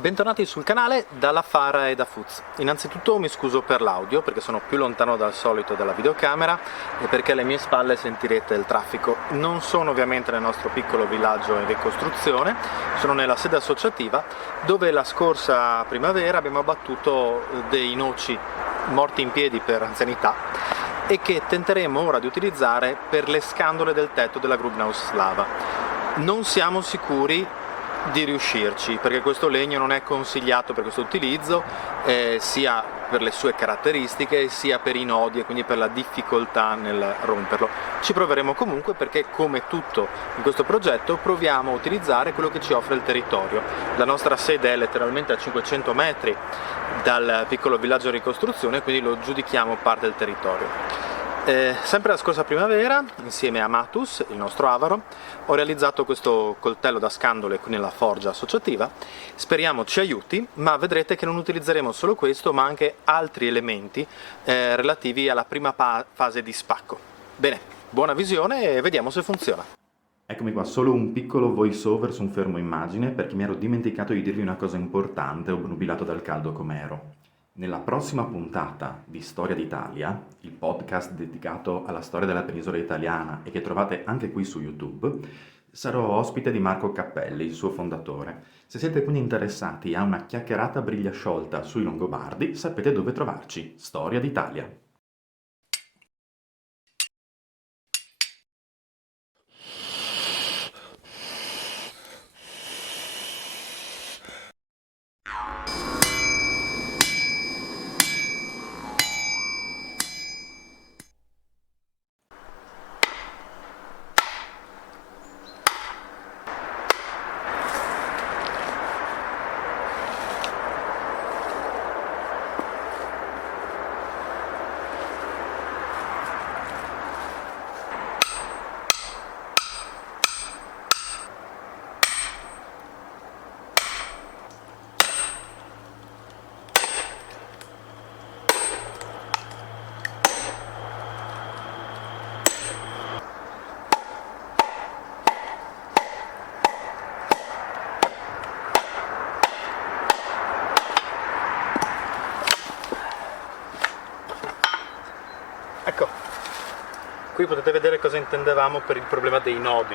Bentornati sul canale dalla Fara e da Fuz. Innanzitutto mi scuso per l'audio perché sono più lontano dal solito dalla videocamera e perché alle mie spalle sentirete il traffico. Non sono ovviamente nel nostro piccolo villaggio in ricostruzione, sono nella sede associativa dove la scorsa primavera abbiamo abbattuto dei noci morti in piedi per anzianità e che tenteremo ora di utilizzare per le scandole del tetto della Grubnaus Slava. Non siamo sicuri di riuscirci, perché questo legno non è consigliato per questo utilizzo, sia per le sue caratteristiche sia per i nodi e quindi per la difficoltà nel romperlo. Ci proveremo comunque perché, come tutto in questo progetto, proviamo a utilizzare quello che ci offre il territorio. La nostra sede è letteralmente a 500 metri dal piccolo villaggio di ricostruzione, quindi lo giudichiamo parte del territorio. Sempre la scorsa primavera, insieme a Matus, il nostro avaro, ho realizzato questo coltello da scandole qui nella forgia associativa. Speriamo ci aiuti, ma vedrete che non utilizzeremo solo questo, ma anche altri elementi relativi alla prima fase di spacco. Bene, buona visione e vediamo se funziona. Eccomi qua, solo un piccolo voice over su un fermo immagine perché mi ero dimenticato di dirvi una cosa importante, obnubilato dal caldo come ero. Nella prossima puntata di Storia d'Italia, il podcast dedicato alla storia della penisola italiana e che trovate anche qui su YouTube, sarò ospite di Marco Cappelli, il suo fondatore. Se siete quindi interessati a una chiacchierata briglia sciolta sui Longobardi, sapete dove trovarci, Storia d'Italia. Ecco, qui potete vedere cosa intendevamo per il problema dei nodi.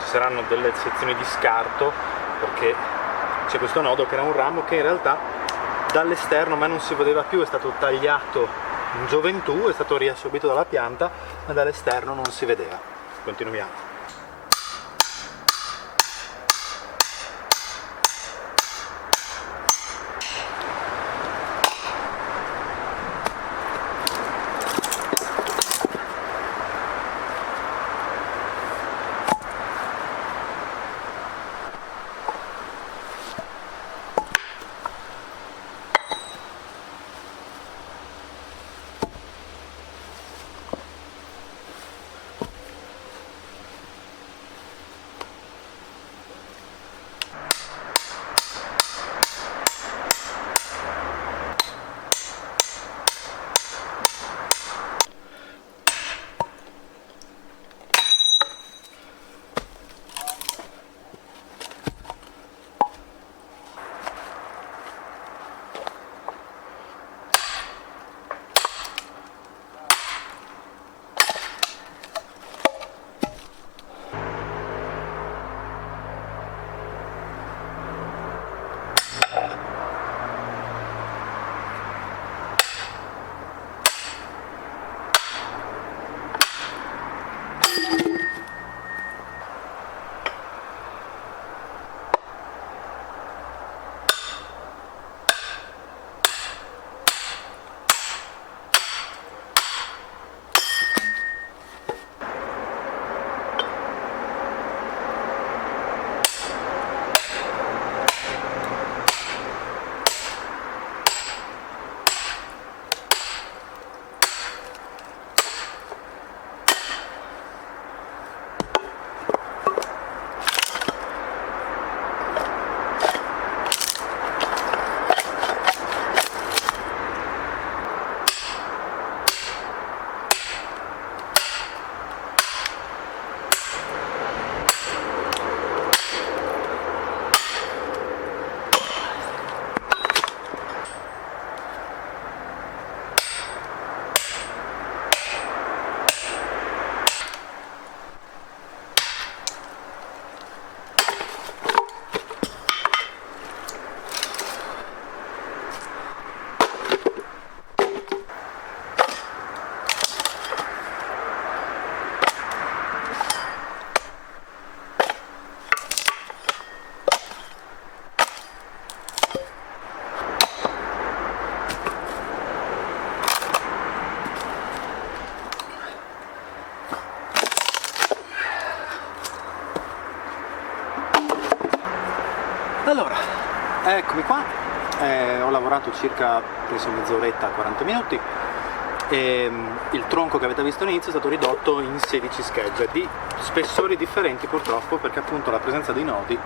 Ci saranno delle sezioni di scarto perché c'è questo nodo che era un ramo che in realtà dall'esterno ma non si vedeva più, è stato tagliato in gioventù, è stato riassorbito dalla pianta, ma dall'esterno non si vedeva. Continuiamo. Eccomi qua, ho lavorato circa, penso mezz'oretta, 40 minuti e il tronco che avete visto all'inizio è stato ridotto in 16 schegge di spessori differenti purtroppo, perché appunto la presenza dei nodi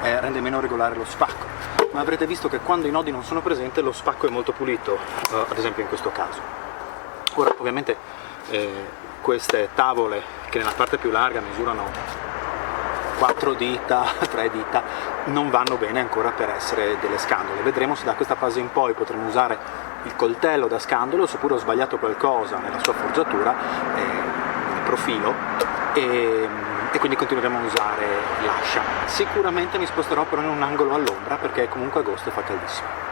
rende meno regolare lo spacco, ma avrete visto che quando i nodi non sono presenti lo spacco è molto pulito, ad esempio in questo caso. Ora ovviamente queste tavole, che nella parte più larga misurano 4 dita, 3 dita, non vanno bene ancora per essere delle scandole. Vedremo se da questa fase in poi potremo usare il coltello da scandolo, seppure ho sbagliato qualcosa nella sua forgiatura, nel profilo, e quindi continueremo a usare l'ascia. Sicuramente mi sposterò però in un angolo all'ombra, perché è comunque agosto e fa caldissimo.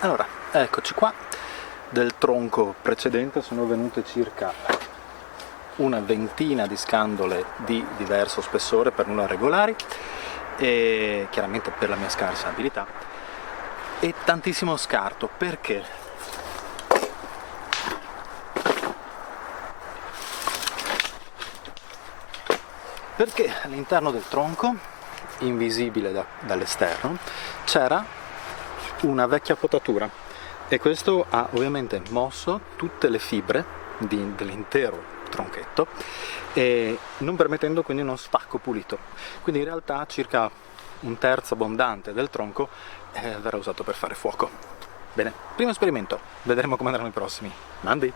Allora, eccoci qua. Del tronco precedente sono venute circa una ventina di scandole di diverso spessore, per nulla regolari, e chiaramente per la mia scarsa abilità, e tantissimo scarto. Perché? Perché all'interno del tronco, invisibile dall'esterno, c'era una vecchia potatura, e questo ha ovviamente mosso tutte le fibre dell'intero tronchetto, e non permettendo quindi uno spacco pulito. Quindi in realtà circa un terzo abbondante del tronco verrà usato per fare fuoco. Bene, primo esperimento, vedremo come andranno i prossimi. Mandi!